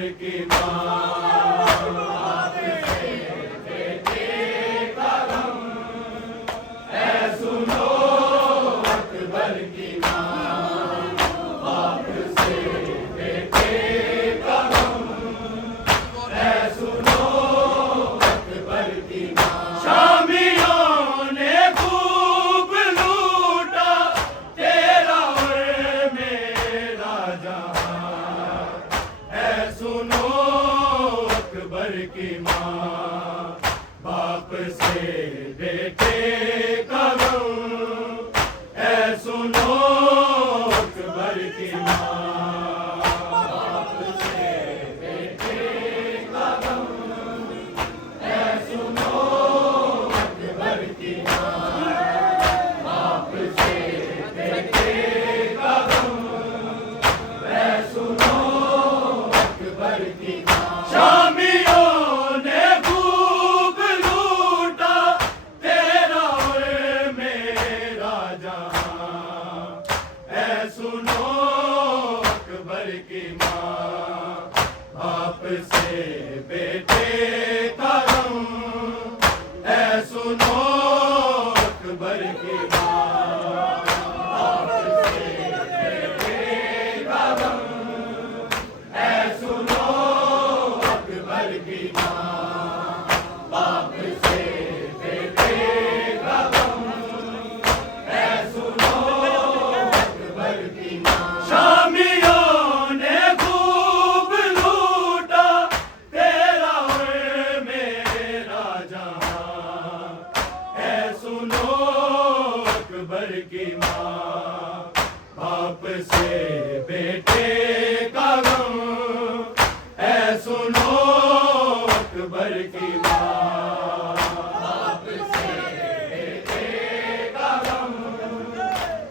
अकबर की माँ, बाप से बेटे का गम, ऐ सुनो अकबर की माँ, बाप से बेटे का गम, ऐ सुनो अकबर की माँ। शामियों ने खूब लूटा तेरा और मेरा जहां, ऐ सुनो अकबर की माँ, बाप से बेटे का गम, ऐ सुनो अकबर की माँ, बाप से बेटे का गम, ऐ सुनो अकबर की माँ, बाप से बेटे का गम, ऐ सुनो अकबर की माँ। शामियों ने खूब लूटा तेरा और मेरा जहां, ऐ सुनो अकबर की माँ, बाप से बेटे का गम, ऐ सुनो अकबर की माँ, बाप से बेटे का गम, ऐ सुनो अकबर की माँ, बाप से बेटे का गम, ऐ सुनो अकबर की माँ। शामियों ने खूब लूटा तेरा और मेरा जहां, ऐ सुनो अकबर की माँ, बाप से बेटे का गम, ऐ सुनो अकबर की माँ, बाप से बेटे का गम,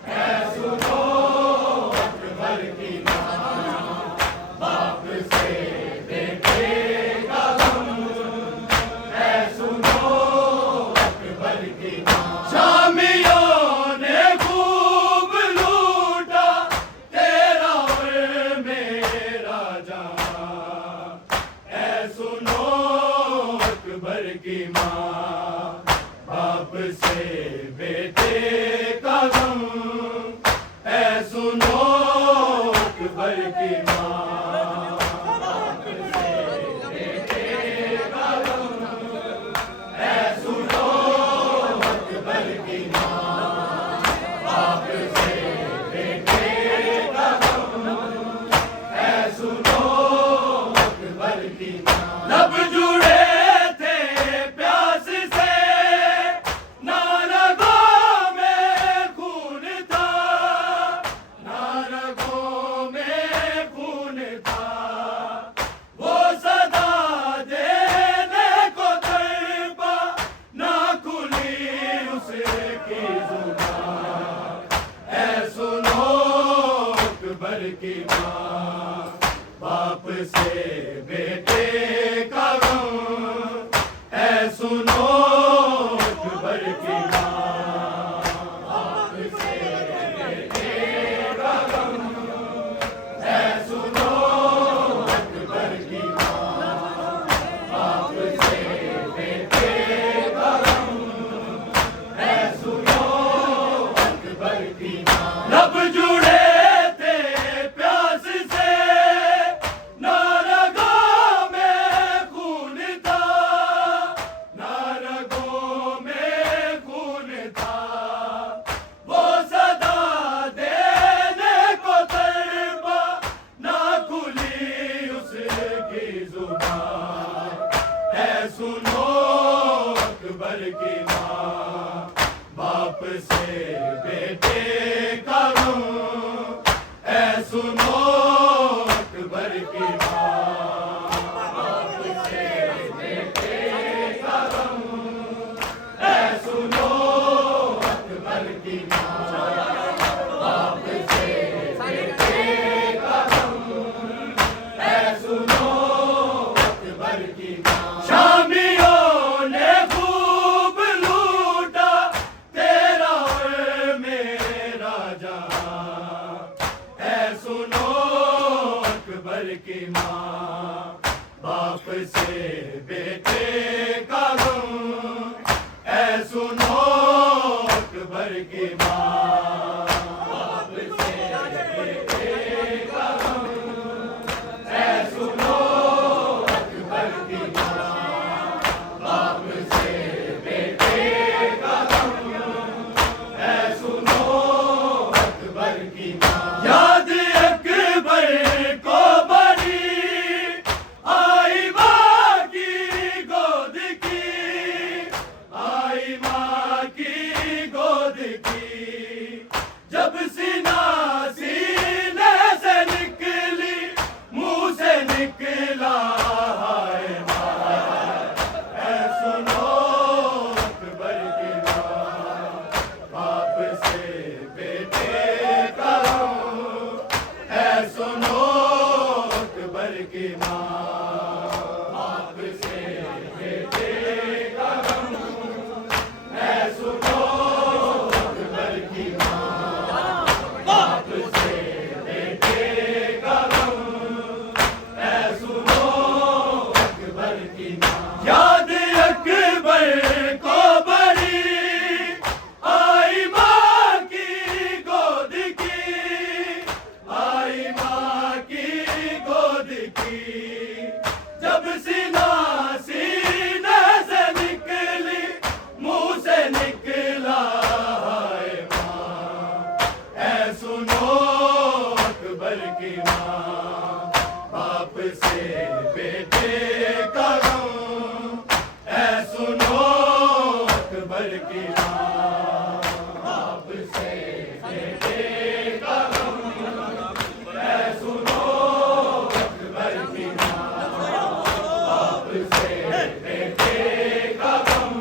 ऐ सुनो अकबर की माँ, बाप से बेटे का गम, ऐ सुनो अकबर की माँ। शामियों ने खूब लूटा तेरा और मेरा जहां, ऐ सुनो अकबर की माँ, बाप से बेटे का गम, ऐ सुनो अकबर की माँ, बाप से बेटे का गम, ऐ सुनो अकबर की माँ, बाप से बेटे का गम, ऐ सुनो अकबर की माँ। लब जुड़े थे प्यास से बेटे का गम, ऐ सुनो अकबर की माँ। बाप से बेटे का गम, ऐ सुनो अकबर की माँ। बाप से बेटे का गम, ऐ सुनो अकबर की माँ। याद अकबर को बड़ी आई माँ की गोद की, आई माँ की गोद की। जब सीना सीने से निकली, मुंह से निकला हाय माँ, ऐ सुनो अकबर की माँ। बाप से बेटे का गम, ऐ सुनो अकबर की माँ। बाप से बेटे का गम, ऐ सुनो अकबर की माँ। बाप से बेटे का गम, ऐ सुनो अकबर की माँ। याद अकबर को बड़ी आई माँ की गोद की, आई माँ की गोद की। जब सीना सीने से निकली, मुंह से निकला हाय माँ, ऐ सुनो अकबर की माँ। बाप से बेटे का गम, ऐ सुनो अकबर की माँ। बाप से बेटे का गम, ऐ सुनो अकबर की माँ। बाप से बेटे का गम,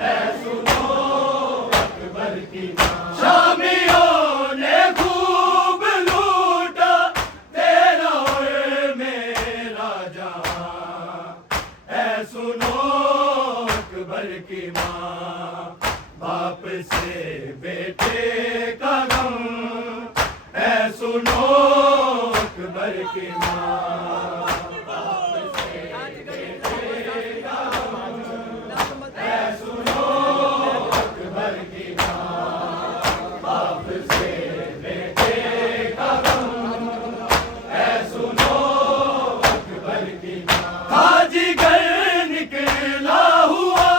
ऐ सुनो अकबर की माँ। शामियों ने खूब लूटा तेरा और मेरा जहां, ऐ सुनो अकबर की माँ। बाप से बेटे का गम, ऐ सुनो अकबर की माँ। बाप से बेटे का गम, ऐ सुनो अकबर की माँ। बाप से बेटे का गम, ऐ सुनो अकबर की माँ। बाजीगर निकला हुआ,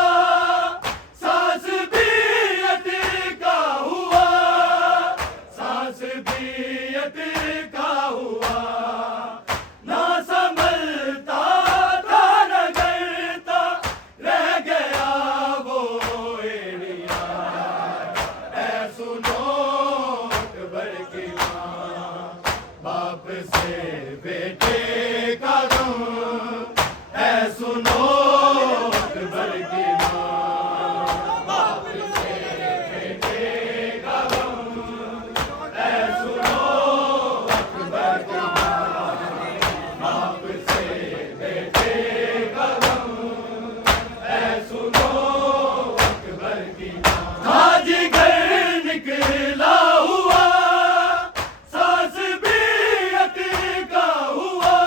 सांस भी अटका हुआ, सांस भी अटका हुआ। ना संभलता था न करता, रह गया वो एड़िया, ऐ सुनो अकबर की माँ। बाप से बेटे का गम, ऐ सुनो अकबर की माँ। बाप से बेटे का गम, ऐ सुनो अकबर की माँ। बाप से बेटे का गम, ऐ सुनो अकबर की माँ। बाजीगर निकला हुआ, सांस भी अटका हुआ,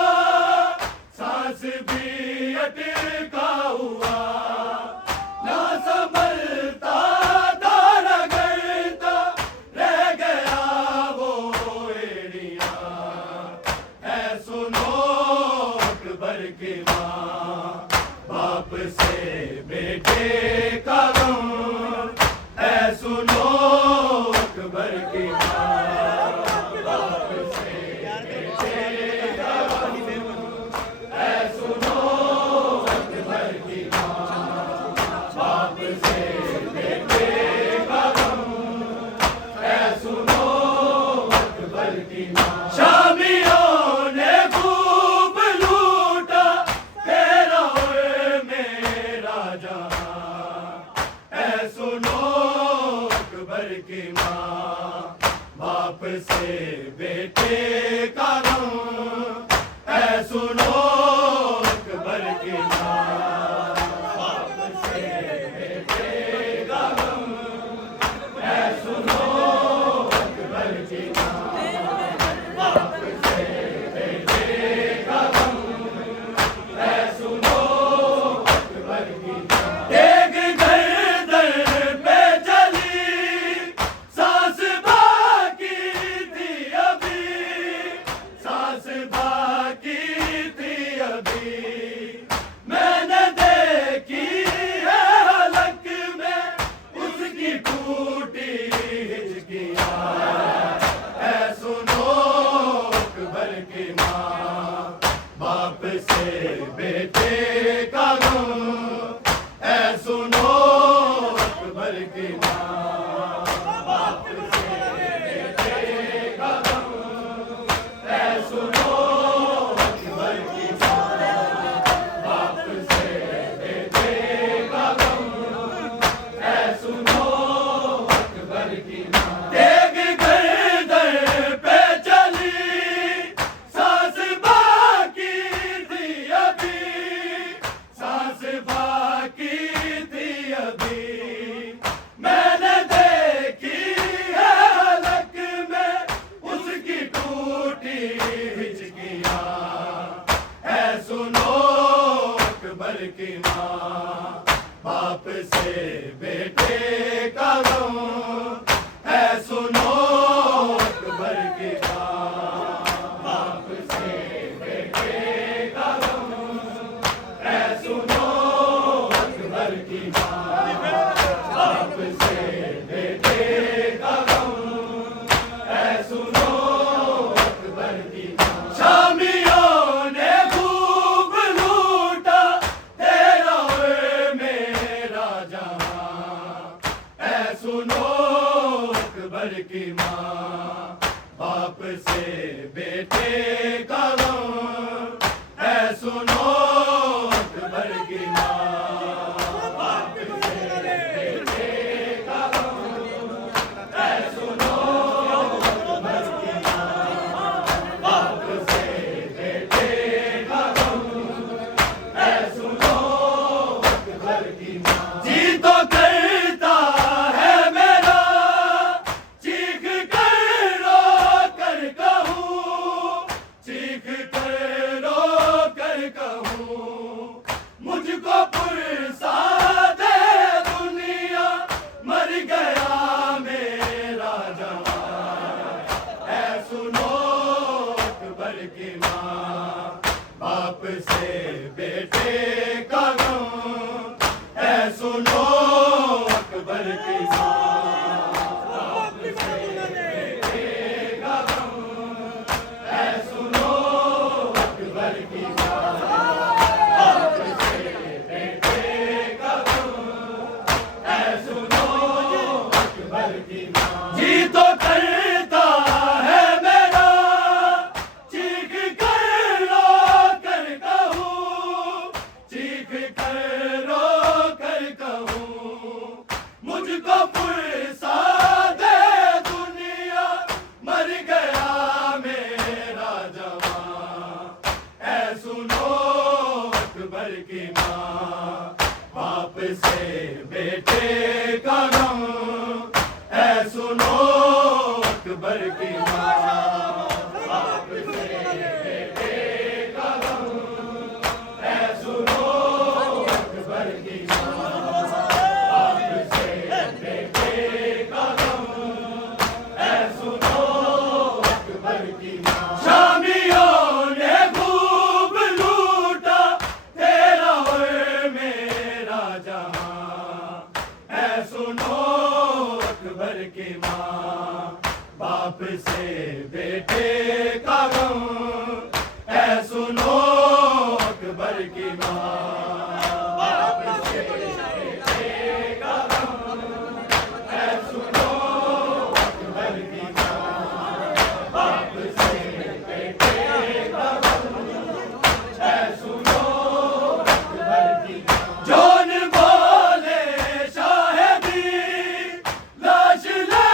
सांस भी अटका हुआ। ना संभलता था न करता, रह गया वो एड़िया, ऐ सुनो अकबर की माँ। बाप से बेटे का गम, ऐ सुनो अकबर की माँ। बाप से बेटे का गम, ऐ सुनो अकबर की माँ। बाप से बेटे का गम, ऐ सुनो अकबर की माँ। शामियों ने खूब लूटा तेरा से बेटे का गम, ऐ सुनो अकबर की माँ। बाप से बेटे का गम, ऐ सुनो अकबर की माँ। बाप से बेटे का गम, ऐ सुनो अकबर की माँ। देख गर्दन पे चली, सांस बाकी थी अभी, सांस बाकी थी अभी। मैंने देखी है हलक में उसकी टूटी हिचकियाँ, है सुनो अकबर की माँ। बाप से बेटे का गम, है सुनो अकबर की माँ। बाप से बेटे का गम, है सुनो अकबर की माँ। बाप से बेटे का गम, है सुनो अकबर की माँ। शामियों ने खूब लूटा तेरा और मेरा जहां, है सुनो अकबर की माँ। बाप से बेटे का गम, है सुनो अकबर की माँ। बाप से बेटे का गम, है सुनो अकबर की माँ। बाप से बेटे का गम, है सुनो अकबर की माँ। जी तो करता है मेरा, चीख कर रो कर कहूँ, चीख कर रो कर कहूँ। मुझको पुरसा दे दुनिया, मर गया मेरा जवान, है सुनो अकबर की माँ। बाप से बेटे का गम, है सुनो अकबर की माँ। बाप से बेटे का गम, है सुनो अकबर की माँ। बाप से बेटे का गम, है सुनो अकबर की माँ। जी तो करता है मेरा, चीख कर रो कर कहूँ, चीख कर रो कर कहूँ। मुझको पुरसा दे दुनिया, मर गया मेरा जवान, है सुनो अकबर की माँ। बाप से बेटे का गम, है सुनो अकबर की माँ। बाप से बेटे का गम, है सुनो अकबर की माँ। बाप से बेटे का गम, है सुनो अकबर की माँ। शामियों ने खूब लूटा तेरा और मेरा जहां, है सुनो अकबर की माँ। बाप से बेटे का गम, है सुनो अकबर की माँ। बाप से बेटे का गम, है सुनो अकबर की माँ। बाप से बेटे का गम, है सुनो अकबर की माँ। जौन बोले शाहिदी, लाश ले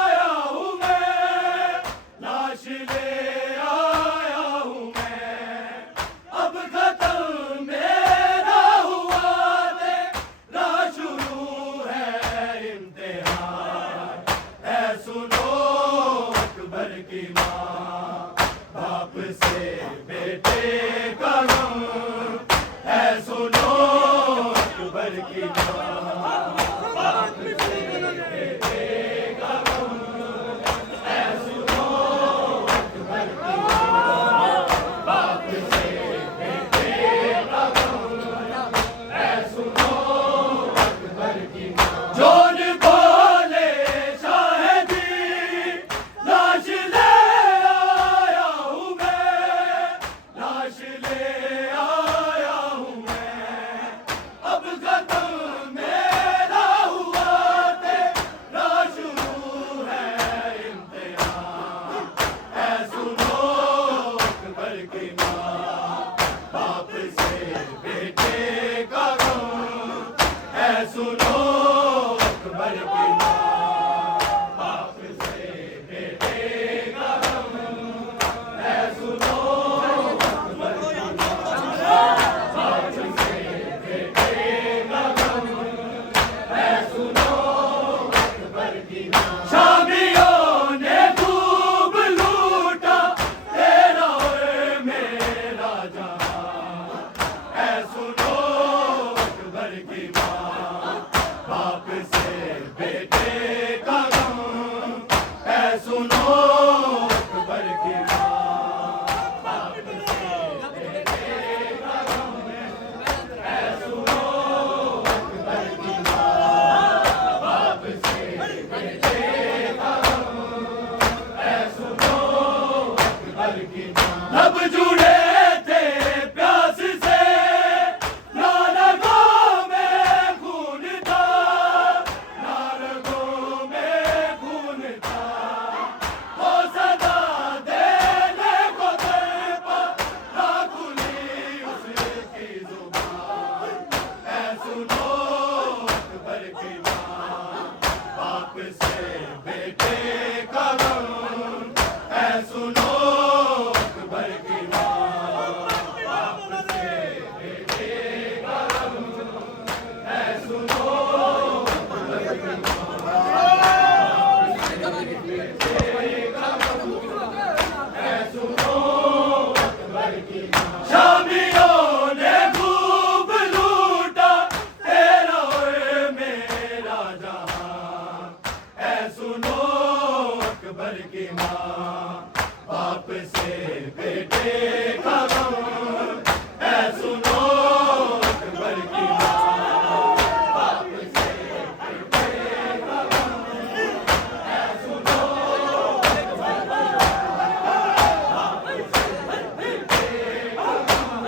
आया हूँ मैं, लाश ले आया हूँ मैं। अब खत्म आया हूँ मैं, अब खत्म मेरा हुआ तेरा शुरू है इम्तिहान। ऐ सुनो अकबर की माँ, बाप से बेटे का गम। ऐ सुनो अकबर की माँ, बाप से बेटे का गम। ऐ सुनो अकबर की माँ, बाप से बेटे का गम। ऐ सुनो अकबर की माँ। शामियों ने खूब लूटा तेरा और मेरा जहां। ऐ सुनो अकबर की माँ, बाप से बेटे का गम। ऐ सुनो अकबर की माँ, बाप से बेटे का गम। ऐ सुनो अकबर की माँ, बाप से बेटे का गम। ऐ सुनो अकबर की माँ। लब जुड़े थे प्यास से, ना रगों में खून था, ना रगों में खून था। वो सदा देने को तड़पा, ना खुली उसकी जुबान। ऐ सुनो अकबर की माँ, बाप से बेटे का गम। ऐ सुनो अकबर की माँ, बाप से बेटे का गम। ऐ सुनो अकबर की माँ, बाप से बेटे का गम। ऐ सुनो अकबर की माँ। शामियों ने खूब लूटा तेरा और मेरा जहां। ऐ सुनो अकबर की माँ, बाप से बेटे का गम। ऐ सुनो अकबर की माँ, बाप से बेटे का गम। ऐ सुनो अकबर की माँ, बाप से बेटे का गम।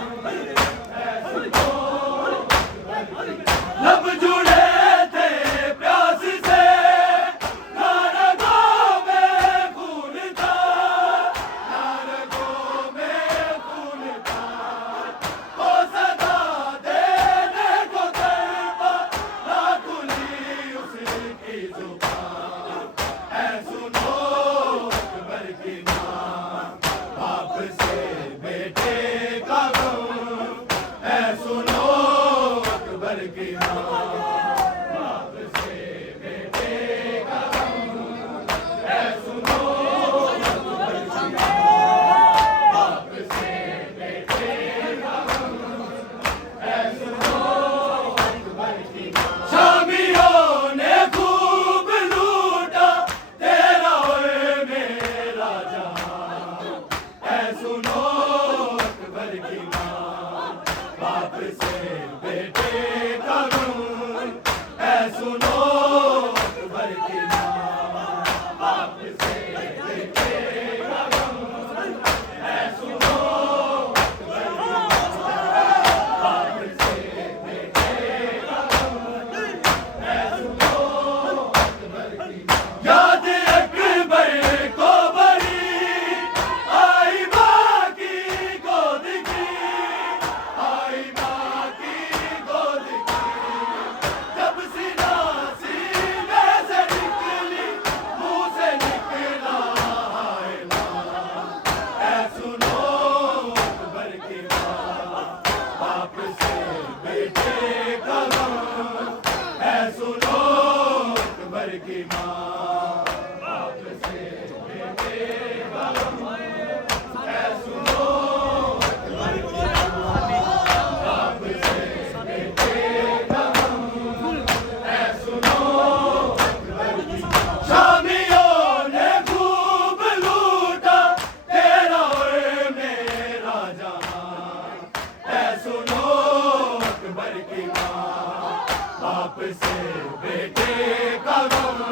ऐ सुनो अकबर की माँ। लब जुड़े थे प्यास से, ना रगों में खून था, ना रगों में खून था। वो सदा देने को तड़पा, ना खुली उसकी जुबान। ऐ सुनो अकबर की माँ, बाप से बेटे का गम। ऐ सुनो अकबर की माँ, बाप से बेटे का गम। ऐ सुनो अकबर की माँ, बाप से बेटे का गम। ऐ सुनो अकबर की माँ। शामियों ने खूब लूटा तेरा और मेरा जहां। ऐ सुनो अकबर की माँ, बाप से बेटे का गम। ऐ सुनो अकबर की माँ, बाप से बेटे का गम। ऐ सुनो अकबर की माँ, बाप से बेटे का गम। ऐ सुनो अकबर की माँ। याद अकबर को बड़ी आई माँ की गोद की, आई माँ की गोद की। जब सीना सीने से निकली, मुँह से निकला हाय माँ। ऐ सुनो अकबर की माँ, बाप से बेटे का गम। ऐ सुनो अकबर की माँ, बाप से बेटे का गम। ऐ सुनो अकबर की माँ, बाप से बेटे का गम। ऐ सुनो अकबर की माँ। शामियों ने खूब लूटा तेरा और मेरा जहां। ऐ सुनो अकबर की माँ, बाप से बेटे का गम।